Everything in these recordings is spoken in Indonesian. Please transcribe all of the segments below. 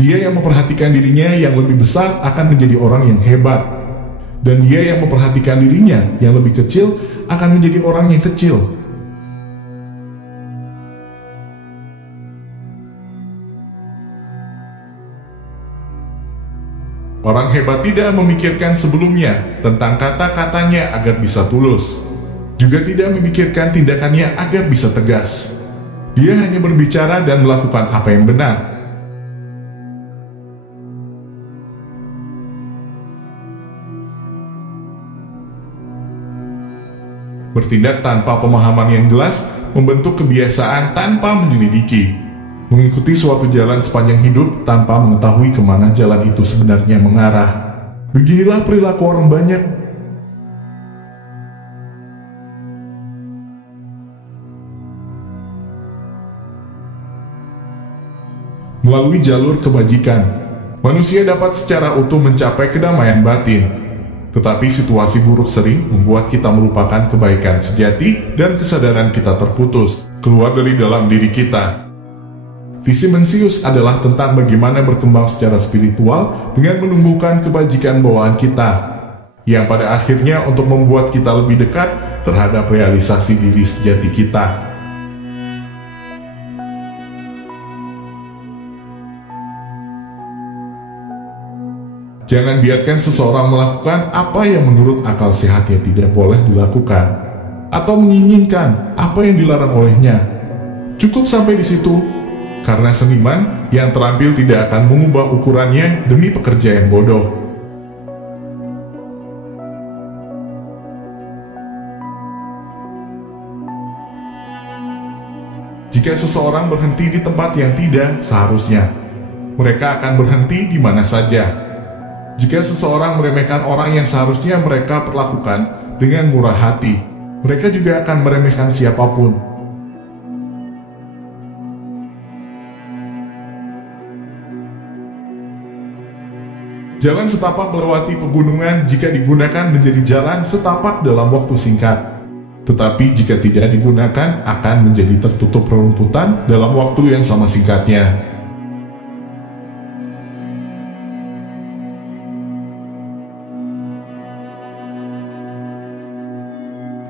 Dia yang memperhatikan dirinya yang lebih besar akan menjadi orang yang hebat. Dan dia yang memperhatikan dirinya yang lebih kecil akan menjadi orang yang kecil. Orang hebat tidak memikirkan sebelumnya tentang kata-katanya agar bisa tulus. Juga tidak memikirkan tindakannya agar bisa tegas. Dia hanya berbicara dan melakukan apa yang benar. Bertindak tanpa pemahaman yang jelas, membentuk kebiasaan tanpa menyelidiki, mengikuti suatu jalan sepanjang hidup tanpa mengetahui kemana jalan itu sebenarnya mengarah. Beginilah perilaku orang banyak. Melalui jalur kebajikan, manusia dapat secara utuh mencapai kedamaian batin. Tetapi situasi buruk sering membuat kita melupakan kebaikan sejati dan kesadaran kita terputus, keluar dari dalam diri kita. Visi Mencius adalah tentang bagaimana berkembang secara spiritual dengan menumbuhkan kebajikan bawaan kita, yang pada akhirnya untuk membuat kita lebih dekat terhadap realisasi diri sejati kita. Jangan biarkan seseorang melakukan apa yang menurut akal sehatnya tidak boleh dilakukan, atau menginginkan apa yang dilarang olehnya. Cukup sampai di situ, karena seniman yang terampil tidak akan mengubah ukurannya demi pekerja yang bodoh. Jika seseorang berhenti di tempat yang tidak seharusnya, mereka akan berhenti di mana saja. Jika seseorang meremehkan orang yang seharusnya mereka perlakukan dengan murah hati, mereka juga akan meremehkan siapapun. Jalan setapak melewati pegunungan jika digunakan menjadi jalan setapak dalam waktu singkat. Tetapi jika tidak digunakan akan menjadi tertutup rerumputan dalam waktu yang sama singkatnya.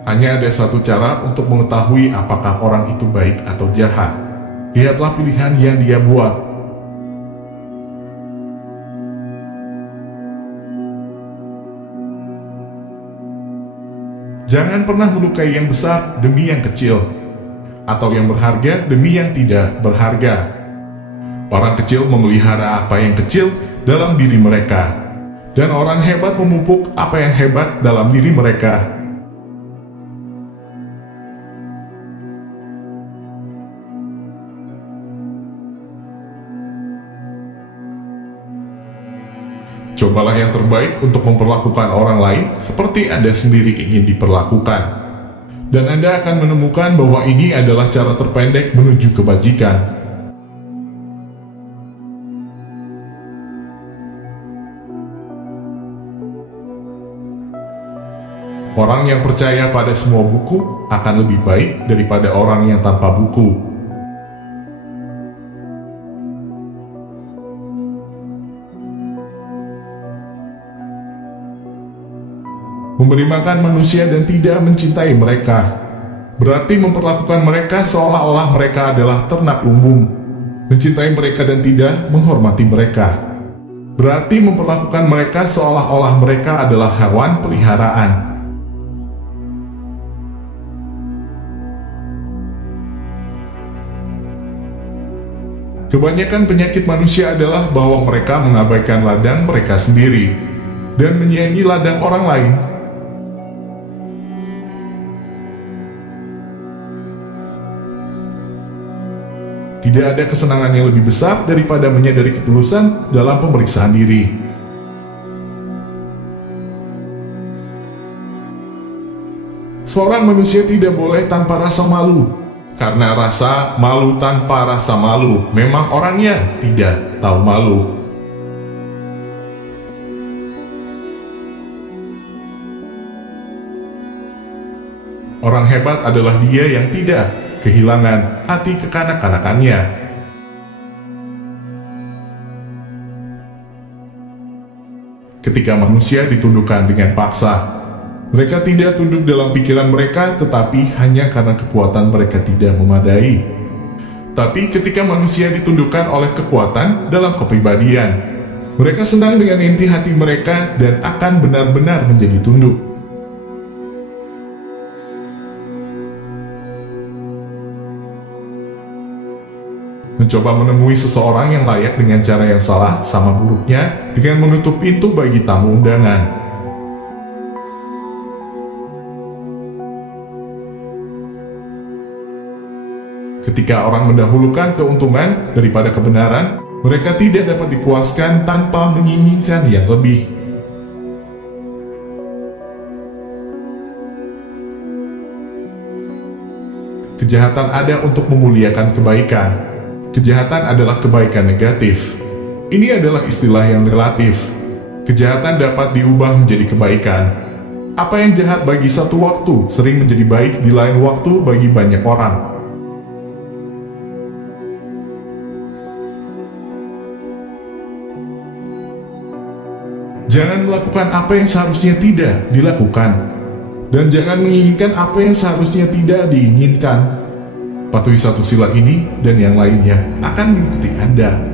Hanya ada satu cara untuk mengetahui apakah orang itu baik atau jahat. Lihatlah pilihan yang dia buat. Jangan pernah melukai yang besar demi yang kecil, atau yang berharga demi yang tidak berharga. Orang kecil memelihara apa yang kecil dalam diri mereka, dan orang hebat memupuk apa yang hebat dalam diri mereka. Cobalah yang terbaik untuk memperlakukan orang lain seperti Anda sendiri ingin diperlakukan. Dan Anda akan menemukan bahwa ini adalah cara terpendek menuju kebajikan. Orang yang percaya pada semua buku akan lebih baik daripada orang yang tanpa buku. Memberi makan manusia dan tidak mencintai mereka berarti memperlakukan mereka seolah-olah mereka adalah ternak lumbung. Mencintai mereka dan tidak menghormati mereka berarti memperlakukan mereka seolah-olah mereka adalah hewan peliharaan. Kebanyakan penyakit manusia adalah bahwa mereka mengabaikan ladang mereka sendiri dan menyayangi ladang orang lain. Tidak ada kesenangan yang lebih besar daripada menyadari ketulusan dalam pemeriksaan diri. Seorang manusia tidak boleh tanpa rasa malu, karena rasa malu tanpa rasa malu memang orangnya tidak tahu malu. Orang hebat adalah dia yang tidak kehilangan hati kekanak-kanakannya. Ketika manusia ditundukkan dengan paksa, mereka tidak tunduk dalam pikiran mereka, tetapi hanya karena kekuatan mereka tidak memadai. Tapi ketika manusia ditundukkan oleh kekuatan dalam kepribadian, mereka senang dengan inti hati mereka dan akan benar-benar menjadi tunduk. Mencoba menemui seseorang yang layak dengan cara yang salah sama buruknya dengan menutup pintu bagi tamu undangan. Ketika orang mendahulukan keuntungan daripada kebenaran, mereka tidak dapat dipuaskan tanpa menginginkan yang lebih. Kejahatan ada untuk memuliakan kebaikan. Kejahatan adalah kebaikan negatif. Ini adalah istilah yang relatif. Kejahatan dapat diubah menjadi kebaikan. Apa yang jahat bagi satu waktu sering menjadi baik di lain waktu bagi banyak orang. Jangan melakukan apa yang seharusnya tidak dilakukan, dan jangan menginginkan apa yang seharusnya tidak diinginkan. Patuhi satu sila ini dan yang lainnya akan mengikuti Anda.